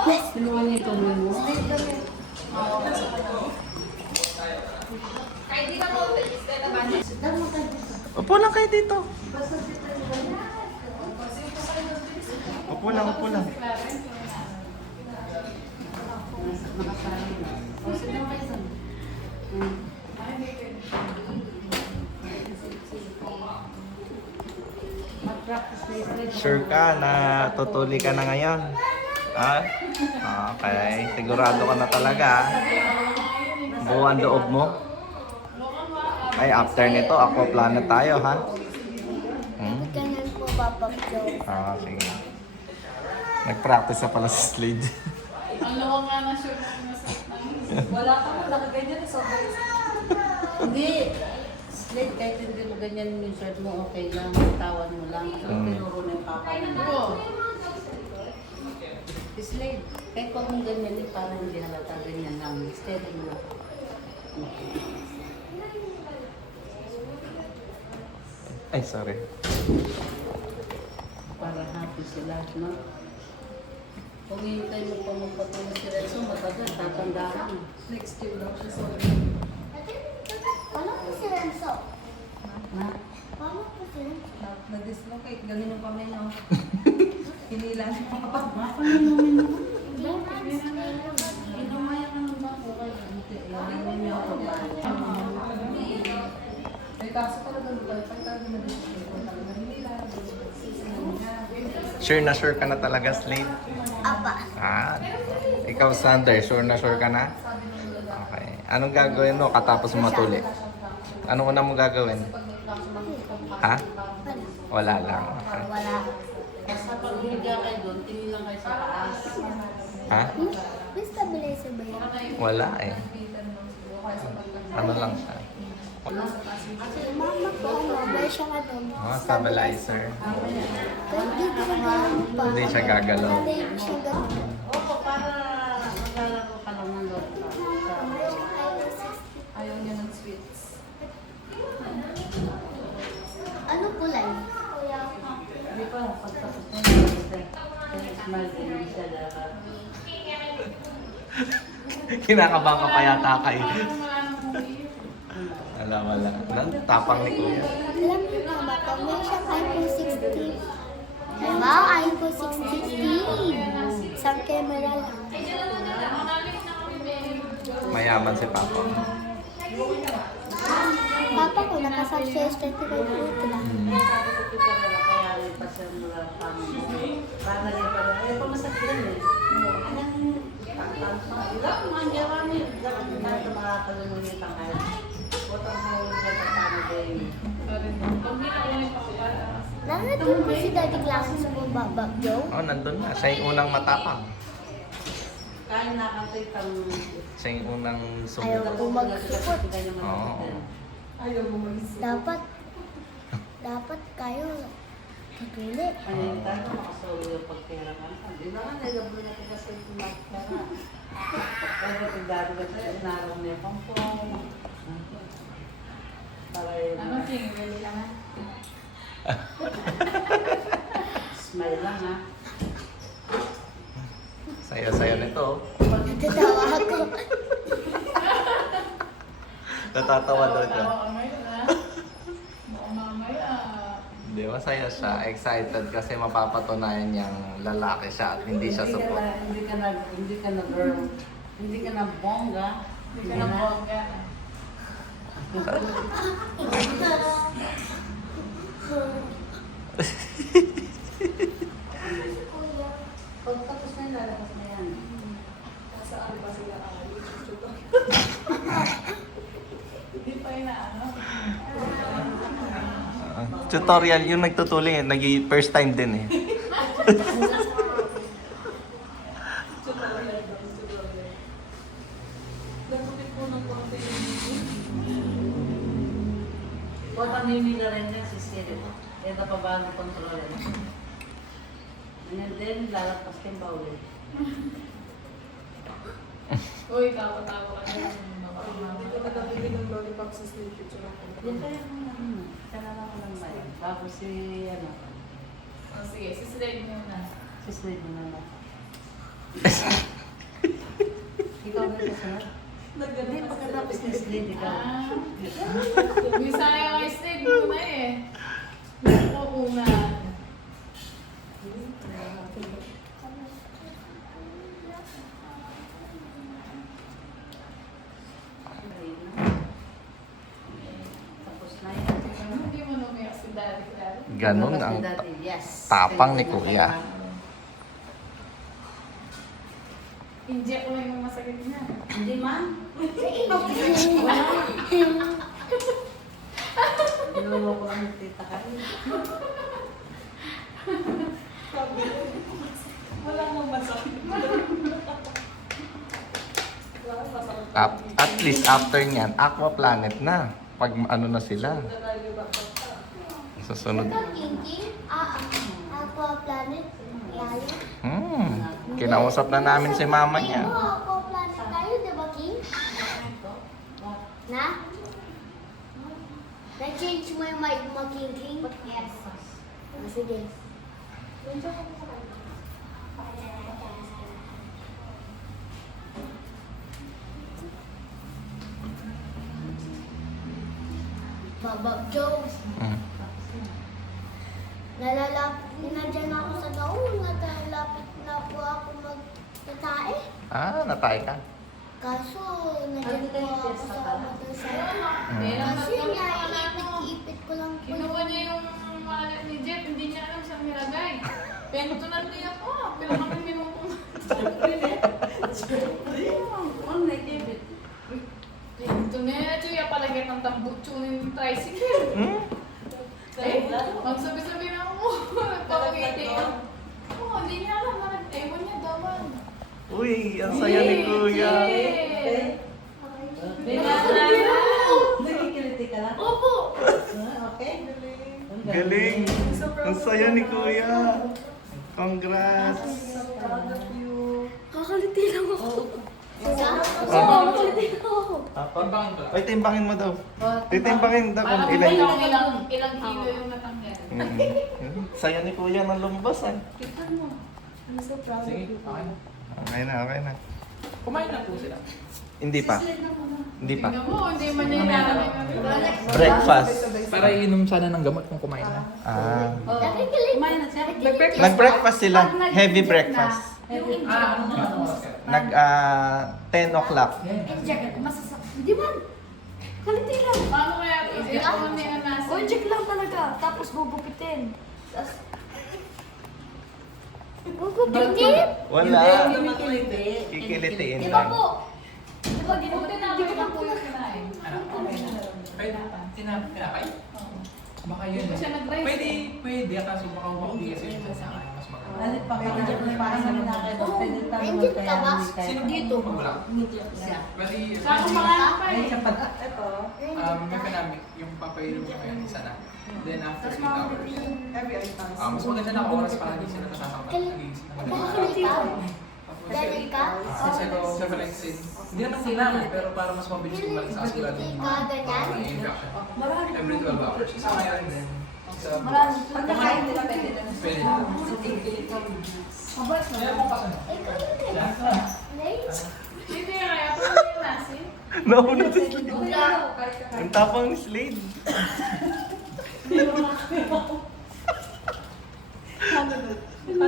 Kinuha niya ito mo. Upo lang kayo dito. Upo lang, upo lang. Sure ka na tutuli ka na ngayon? Ha? Okay. Sigurado ka na talaga. Buo ang loob mo. Ay, after nito, ako plano tayo, ha? Ganyan po, Papa Joe. Sige. Nag-practice na pala sa slide. Ang lawang nga na sure na Wala ka mo, nakaganyan sa Hindi. Slate, kahit hindi mo ganyan yung shirt mo, okay lang. Tawan mo lang. So, tinuro na yung papa mo. Slate, kahit pag mong ganyan, parang hindi halata ganyan lang. Steady mo lang. Ay, sorry. Para happy sila, no? Kung hintay mo pa magpatuloy si Renzo, matagal, tatandaan. next year daw siya, sorry. Paano po si Renzo? Ha? Paano po si Renzo? Na-dislocate, ganun yung kamay niya. Hinila niya. Kinumaya ka ng bako kayo. May kaso talaga dito, pag talaga na-dislocate, talaga hinila. Sure ka na talaga, Slade? Apa. Ikaw, Sander, sure ka na? Okay. Anong gagawin mo katapos matuli? Anong una mo gagawin? Ha? Wala lang. Okay. Wala. Sa paghiga kayo doon, tingin lang kayo sa taas. Ha? May stabilizer ba yan? Wala eh. Ano lang siya? Mama ko, may siya ka doon. Stabilizer. Kaya hindi ginagawa mo pa. Hindi siya gagalaw. Hindi siya gagalaw. Oo, para maglalaro ka lang ng loob. Ayaw niya ng sweets. Ano kulay? Hindi pa, pagtapos mo yung smile din siya lahat. Kinakabahan ka pa yata kayo. Wala. Tapang ni Kuya. Alam niyo na ba, pag may siyang iPhone 16. Wow, iPhone 16. Isang camera lang. Mayaman si Papa. Papa ko, naka-success 25 Ultra. Kaya rin pa siya mula pang para niya pala. Eh, pamasakit din eh. Ilang mga marami. Dapat tayo makakalimutan kayo. Botang mo yung nagtatama din. Nandun po si Daddy Clarence sa bubabag, Joe. Nandun na. Siya yung unang matapang. Kaya nakantay pang... Siya yung unang Ayaw sumunod. ko magsupot. Oo. Ayaw mo mag-isip. Dapat kayo tutuli. Ano yung tayo, makasolo yung pagkera ka. Hindi naman, nagablo na kita sa yung pagkera. Pero tigdado ka siya, naraw niya pang-pong. Para yun. Ano, King? Ready lang ha? Smile lang ha. Saya-saya nito. Natatawa ako. Natatawa daw siya. Tawa ka ngayon ha? Baka mamaya. Hindi, masaya siya. Excited kasi mapapatunayan niyang lalaki siya at hindi siya support. Hindi ka na girl. Hindi ka na bongga. Hindi ka na bongga. Pagtapos na yun, lalabas na yan. Saan ba sila Hindi pa yun na ano? Tutorial yung nagtutuling eh. First time din eh. Lagutin po ng konti. Kung tanini na rin yan, sisiri. Ito pa ba ang kontrol yan? And then, lalapas kang bawal. Uy, tawa-tawa ka na. Hindi ko nagabili ng lollipop sa sleep picture ako. Yan tayo muna. Tanala ko lang ba yan? Bago si, ano, Oh, sige, sislide muna. sislide mo na lang. Ikaw ba ito sir? Hindi, pagkatapos ng slate, ikaw. Minsan yung slate mo na eh. Ako una. Tapos na yan. Hindi mo numiyak si daddy. Ganun Tapos ang ni Daddy, yes. tapang ni Kuya. Inject ko yung masakit niya. Hindi man. Nilolo ko lang tita ka. Wala nang masakit. At least after niyan, Aqua Planet na. Pag ano na sila. Susunod. Ikaw, Kinky? Aqua Planet? Layo? Kinausap na namin si mama niya. Oo, Aqua Planet tayo, di ba, King? Na? Na-change mo yung mic mo, King? Yes. Sige. Babag Jones. Nalalapit na dyan ako sa daon. Nalalapit na po ako magtatae. Natay ka. Kaso, nandiyan po ako sa motorcycle. Meron Kasi na naiipit-ipit ko lang po. Kinuha niya yung wallet ni Jeff, hindi niya alam saan nilagay. Pinutunan niya po, pero kami pinutunan. Ano na ikibit? Pinutunan niya, Chuya palagay ng tambutso ng tricycle. Magsabi-sabi na ako, nagpapagiti. Oo, hindi niya alam na nag-ewan niya dawan. Uy, ang saya ni Kuya. Nagkikiliti ka lang? Opo! Okay. Galing. Ang saya ni Kuya. Congrats. Proud of you. Kakaliti lang ako. Oo, kakaliti lang ako. Ay, timbangin mo daw. Titimbangin daw kung Parang ilan. ilang kilo yung natanggal. Saya ni Kuya ng lumbas ah. Kita mo. I'm so proud of you. Okay na, okay na. Kumain na po sila. Hindi pa. Hindi pa. Tingnan mo, hindi man niya inaamin. Breakfast. Para inom sana ng gamot kung kumain na. Nakikilig. Kumain na siya. Nag-breakfast sila. Heavy breakfast. Ano? Nag 10 o'clock. Inject. Hindi man. Kaliti lang. Paano kaya ito? Ito ni Anas. O, inject lang talaga. Tapos gugupitin. Gugupitin? Wala. Hindi naman kiliti. Kikilitiin Di ba lang. po? Di ba Buti na ginugupitin? lang po yung kinain. Ano? Okay na. Pwede. Tinapay? Baka yun. Hindi siya nag-rice. Pwede. Kaso baka hindi kasi yun sa akin. Mas maganda. Alit pa ka na paano namin nakakita. Pwede tayo Inject ka ba? Sino Dito. Wala. siya. Pwede. Sa akong mga pa Ay, eh. siya pa. Ito, May pinamik. Yung papainom mo ngayon, isa na. Then after Tapos 8 hours. every item. Mas maganda na oras para hindi sila nasasaktan. Nagising na maganda. Nakakaliti ka? Tapos, Dahil ka? Kasi ko, Cephalaxin. Hindi naman kailangan, pero para mas mabilis bumalik sa askulado yung Ganyan? infection. Every 12 hours. Isa ngayon din. Sa Pag nakain nila, pwede na. pwede na. Kaya mo kasi. Ikaw yun. Nate? Hindi kaya pa yung nasin. Naunod. Wala. Ang tapang ni Slade. Ano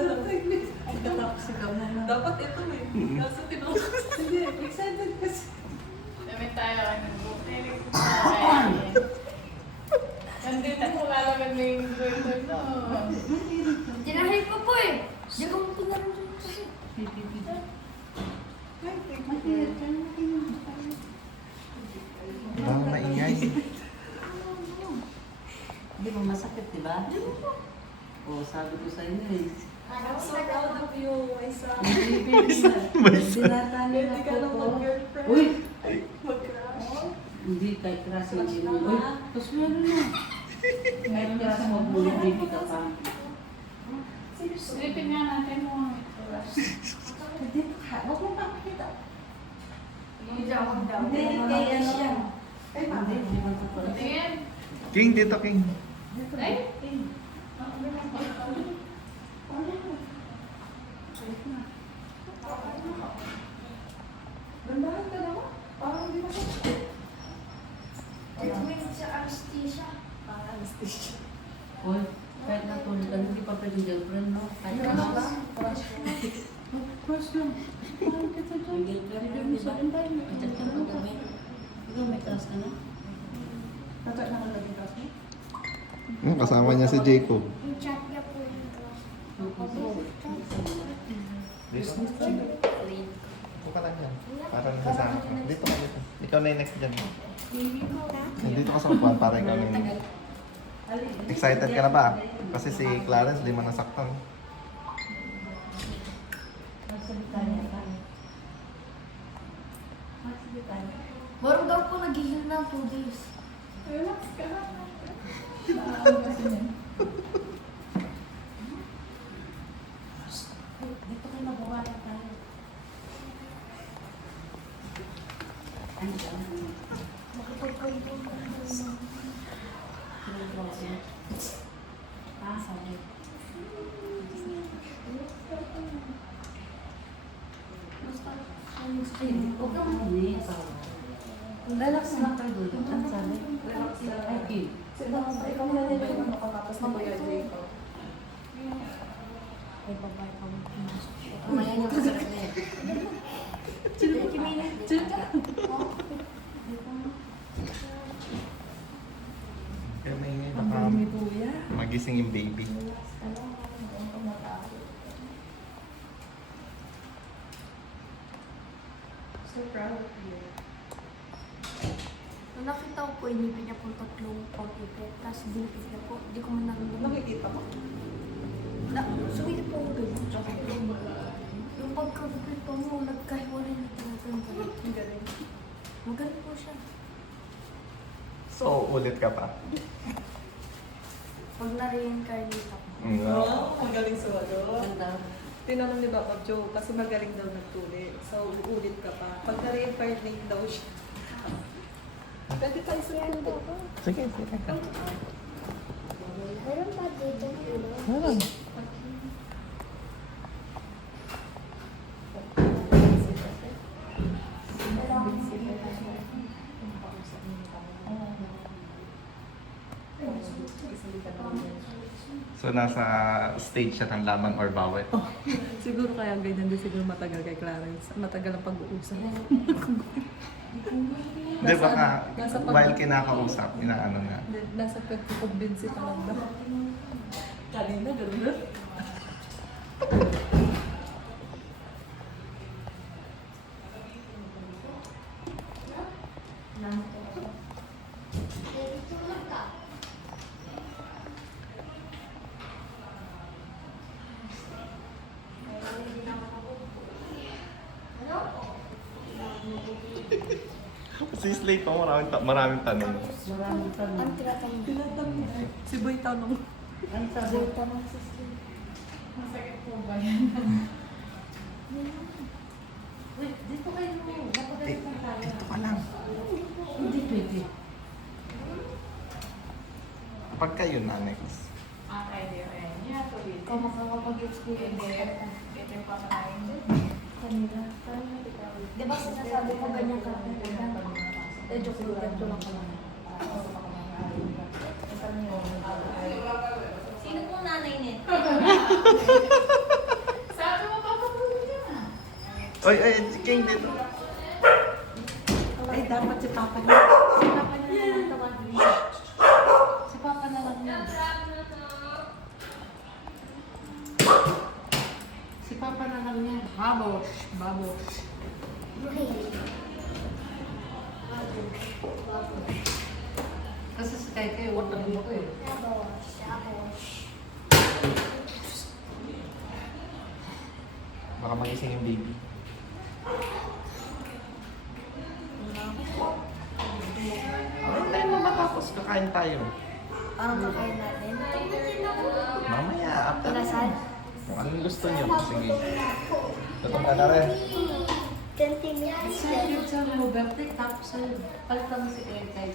na? Ang katapos ikaw na. Dapat ito eh. Kaso tinapos. Hindi, excited kasi. Damit tayo ka ng buti. Nandito mo lalagad na yung burger no. Tinahay ko po eh. Di ko mo pinarin kasi. Bang maingay. Hindi mo masakit, di ba? Oo, sabi ko sa inyo eh. I'm so proud of you, my son. Dinatanin Hindi ka lang ako. mag-girlfriend. Uy! Mag-crush. Hindi, kay crush hindi mo. Uy, tapos meron na. Kay crush mo, muli baby ka pa. Silipin nga natin mo. Hindi, huwag mo pakikita. Hindi ako daw. Hindi, kay ano. Hindi, hindi mo ito pala. Tingin. King, dito King. Ay. Gandahan ka naman. Parang hindi masakit. Treatment sa anesthesia. Anesthesia. Uy, kahit natulog ka, hindi pa pwedeng girlfriend, no? Kahit ano ba? Crush lang. Parang kita dyan. May girlfriend, di ba? Kachat ka na kami. Ikaw may crush ka na? Kachat na ka naging crush mo? Kasama niya si Jacob. Yung chat niya po yung crush. Business trip. Ito ka lang dyan. Parang kasama ka. Dito ka dito. Ikaw na yung next dyan. Dito ka sa upuan para ikaw na yung... Excited ka na ba? Kasi si Clarence di man nasaktan. Meron daw po nag-heal na 2 days. Relax ka na. Dito kayo magwawala tayo. Ano siya? Makipagkaibigan ka na. Ah, sabi. Huwag ka makinig. Relax lang kayo doon. Ano sabi? Relax lang. Ay, Kim. Sila ka pa. Ikaw na nila yung makatapos na Kuya Jacob. Ay, babay ka mo. Mamaya niya masarap na eh. Kaya maingay baka magising yung baby. So proud of you. Nung nakita ko po, inipin niya po 3 pag-ipit. Tapos binipit niya po. Hindi ko man narinig. Nakikita mo? Sumilip po ako ganyan. Yung pagkagupit po mo, nagkahiwalay na talaga ang galit. Ang galing. Magaling po siya. So, ulit ka pa. Pag na-reincarnate ako. Wow, ang galing sumagot. Ganda. Tinanong ni Papa Joe kasi magaling daw nagtulit. So, uulit ka pa. Pag na-reincarnate daw siya. Pwede tayo sa tulo. Sige, sige ka. Meron ba dito ng ulo? Meron. So, nasa stage siya ng laban or bawal. Siguro kaya ganyan din siguro matagal kay Clarence. Matagal ang pag-uusap. Hindi, baka nasa pag- while kinakausap, inaano nga. Nasa pagkukumbinsi pa lang daw. Kanina, gano'n. Si Slate pa, maraming tanong. Maraming tanong. Ang tinatanong. Tinatanong. Si Boy tanong. Ang sabi? Ang tanong si Steve. Masakit po ba yan? Wait, dito kayo. Napagalit na tayo. Dito ka lang. Hindi pwede. Pagka yun na next. Okay, di ba? Yan, tuloy. Ikaw makakapag-experience ka pa. Ito yung papakain din. Kanina. Di ba sinasabi ko ganyan ka? Eh, joke lang. Joke lang ka lang. Sino po nanay nito? Sabi mo, papatuloy yan. Oy, King dito. Ay, dapat si Papa niya. Si Papa na lang tawagin niya. Si Papa na lang yan. Si Papa na lang yan. Babosh. Babosh. Kasi si Kai Kai, wala mo ko eh. Baka magising yung baby. Ay, mo matapos. Kakain tayo. Parang kakain natin. Mamaya, after. Pinasal? Kung anong gusto niyo. Sige. Gutom ka na rin. 20 minutes Sa lang. YouTube sa mo, birthday, tapos palitan mo si Kai Kai.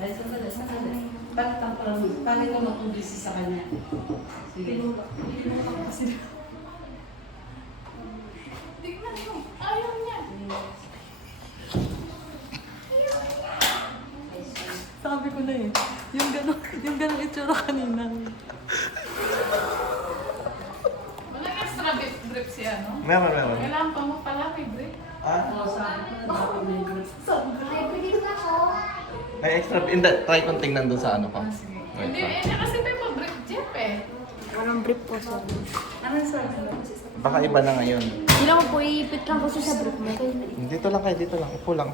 Ay, sandali. Palitan ko lang. Palitan mo kung busy sa kanya. Sige. Yung ganun itsura kanina. Walang extra grip siya, no? Meron. Kailangan pa mo pala may grip. Ah? Ay, pwede ka ko. May extra, hindi, try kong tingnan doon sa ano ko. Sige. Wait Hindi, lang. kasi may pa-grip jeep eh. Walang brief po sir. Baka iba na ngayon. Hindi lang po, ipit lang kasi sa brief mo. Dito lang kayo, dito lang. Upo lang.